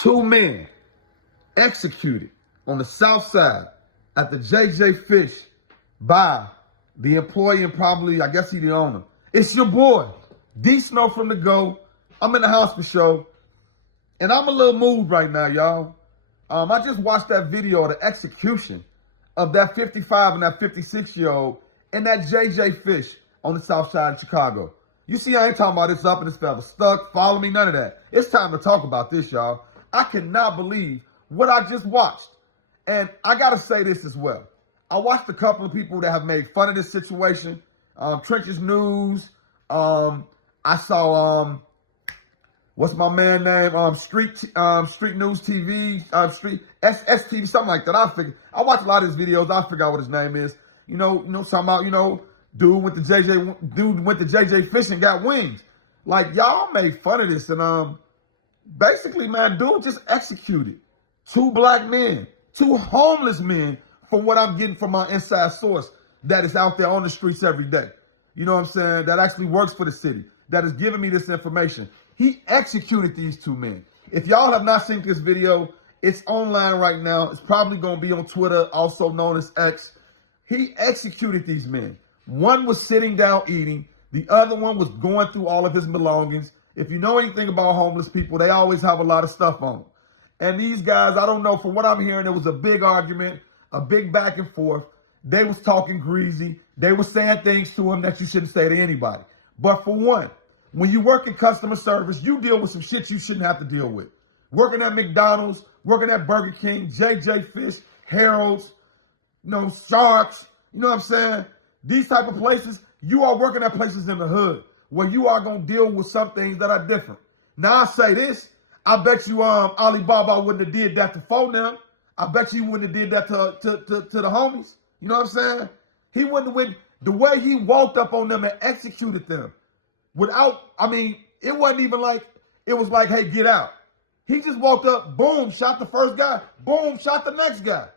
Two men executed on the south side at the JJ Fish by the employee and probably, I guess, he the owner. It's your boy, D Snow from The Go. I'm in the house for show, and I'm a little moved right now, y'all. I just watched that video of the execution of that 55 and that 56-year-old in that JJ Fish on the south side of Chicago. You see, I ain't talking about this up and this fella stuck, follow me, none of that. It's time to talk about this, y'all. I cannot believe what I just watched. And I got to say this as well. I watched a couple of people that have made fun of this situation. Trenches News. I saw, what's my man name? Street News TV, Street STV, something like that. I watch a lot of his videos. I forgot what his name is. You know, talking about, dude went to JJ Fish and got wings. Like, y'all made fun of this, and basically, man, dude just executed two black men, two homeless men, from what I'm getting from my inside source that is out there on the streets every day. You know what I'm saying? That actually works for the city, that is giving me this information. He executed these two men. If y'all have not seen this video, it's online right now. It's probably going to be on Twitter, also known as X. He executed these men. One was sitting down eating. The other one was going through all of his belongings. If you know anything about homeless people, they always have a lot of stuff on them. And these guys, I don't know, from what I'm hearing, it was a big argument, a big back and forth. They was talking greasy. They were saying things to him that you shouldn't say to anybody. But for one, when you work in customer service, you deal with some shit you shouldn't have to deal with. Working at McDonald's, working at Burger King, JJ Fish, Harold's, Sharks, you know what I'm saying? These type of places, you are working at places in the hood where you are going to deal with some things that are different. Now, I say this, I bet you Alibaba wouldn't have did that to Fonam. I bet you he wouldn't have did that to the homies. You know what I'm saying? He wouldn't have went, the way he walked up on them and executed them without, it wasn't even like, it was like, hey, get out. He just walked up, boom, shot the first guy, boom, shot the next guy.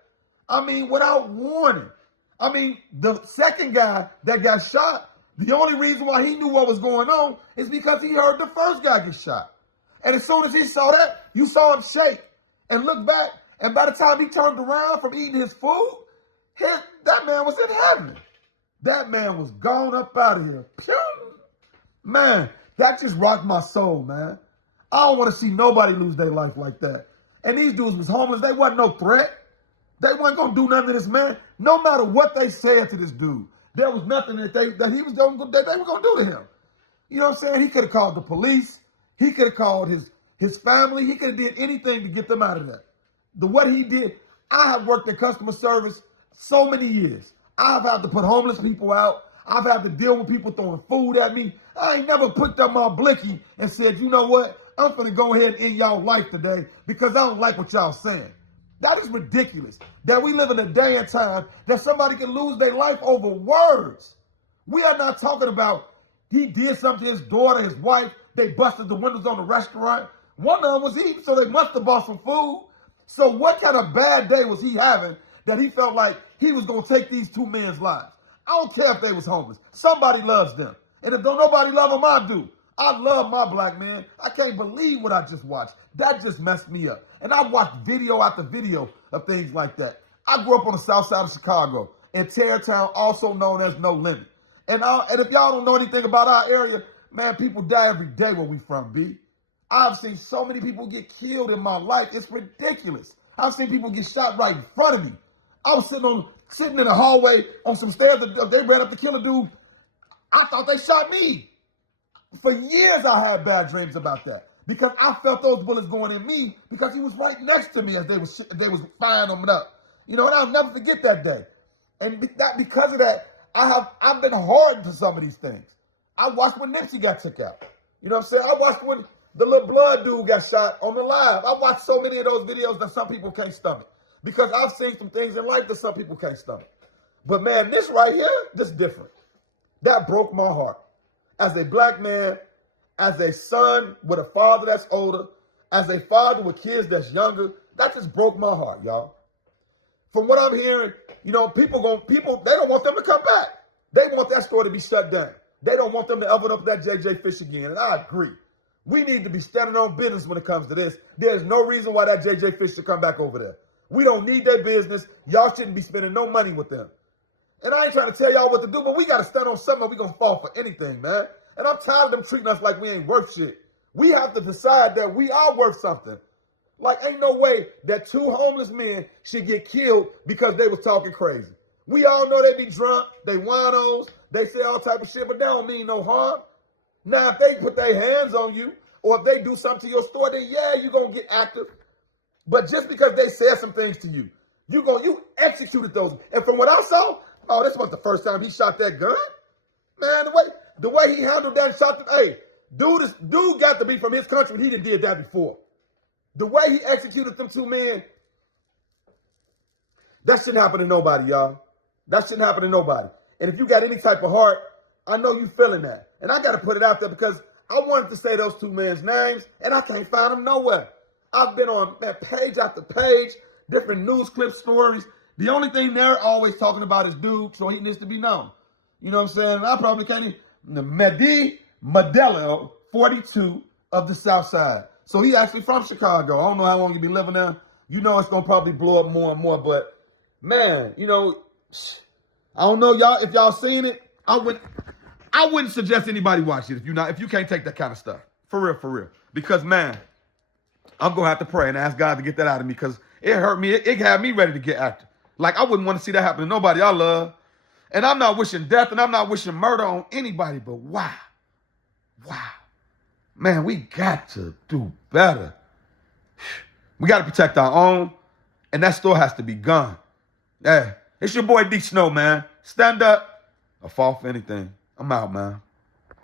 Without warning. The second guy that got shot, the only reason why he knew what was going on is because he heard the first guy get shot. And as soon as he saw that, you saw him shake and look back. And by the time he turned around from eating his food, that man was in heaven. That man was gone up out of here. Pew! Man, that just rocked my soul, man. I don't want to see nobody lose their life like that. And these dudes was homeless. They wasn't no threat. They wasn't going to do nothing to this man. No matter what they said to this dude, there was nothing that they were going to do to him. You know what I'm saying? He could have called the police. He could have called his family. He could have did anything to get them out of there. What he did, I have worked in customer service so many years. I've had to put homeless people out. I've had to deal with people throwing food at me. I ain't never picked up my blicky and said, you know what? I'm going to go ahead and end y'all life today because I don't like what y'all saying. That is ridiculous that we live in a day and time that somebody can lose their life over words. We are not talking about he did something to his daughter, his wife. They busted the windows on the restaurant. One of them was eating, so they must have bought some food. So what kind of bad day was he having that he felt like he was going to take these two men's lives? I don't care if they was homeless. Somebody loves them. And if don't nobody love them, I do. I love my black man. I can't believe what I just watched. That just messed me up. And I watched video after video of things like that. I grew up on the south side of Chicago in Tarrytown, also known as No Limit. And if y'all don't know anything about our area, man, people die every day where we from, B. I've seen so many people get killed in my life. It's ridiculous. I've seen people get shot right in front of me. I was sitting in the hallway on some stairs. They ran up to kill a dude. I thought they shot me. For years, I had bad dreams about that because I felt those bullets going in me because he was right next to me as they was firing them up. And I'll never forget that day. And because of that, I've been hardened to some of these things. I watched when Nipsey got took out. You know what I'm saying? I watched when the little blood dude got shot on the live. I watched so many of those videos that some people can't stomach because I've seen some things in life that some people can't stomach. But man, this right here, this different. That broke my heart. As a black man, as a son with a father that's older, as a father with kids that's younger, that just broke my heart, y'all. From what I'm hearing, people, they don't want them to come back. They want that store to be shut down. They don't want them to open up that JJ Fish again, and I agree. We need to be standing on business when it comes to this. There's no reason why that JJ Fish should come back over there. We don't need their business. Y'all shouldn't be spending no money with them. And I ain't trying to tell y'all what to do, but we got to stand on something or we going to fall for anything, man. And I'm tired of them treating us like we ain't worth shit. We have to decide that we are worth something. Like, ain't no way that 2 homeless men should get killed because they was talking crazy. We all know they be drunk, they winos, they say all type of shit, but they don't mean no harm. Now, if they put their hands on you or if they do something to your store, then yeah, you're going to get active. But just because they said some things to you, you executed those. And from what I saw, oh, this wasn't the first time he shot that gun. Man, the way he handled that and shot the, hey, dude got to be from his country. He did that before. The way he executed them 2 men, that shouldn't happen to nobody, y'all. That shouldn't happen to nobody. And if you got any type of heart, I know you feeling that. And I got to put it out there because I wanted to say those 2 men's names, and I can't find them nowhere. I've been on page after page, different news clip stories. The only thing they're always talking about is dude, so he needs to be known. You know what I'm saying? I probably can't even. Mehdi Modelo, 42, of the South Side. So he actually from Chicago. I don't know how long he been living there. You know it's going to probably blow up more and more. But, man, you know, I don't know y'all if y'all seen it. I wouldn't suggest anybody watch it if you can't take that kind of stuff. For real. Because, man, I'm going to have to pray and ask God to get that out of me because it hurt me. It had me ready to get active. Like, I wouldn't want to see that happen to nobody I love. And I'm not wishing death and I'm not wishing murder on anybody, but wow. Man, we got to do better. We got to protect our own, and that store has to be gone. Yeah, it's your boy D Snow, man. Stand up or fall for anything. I'm out, man.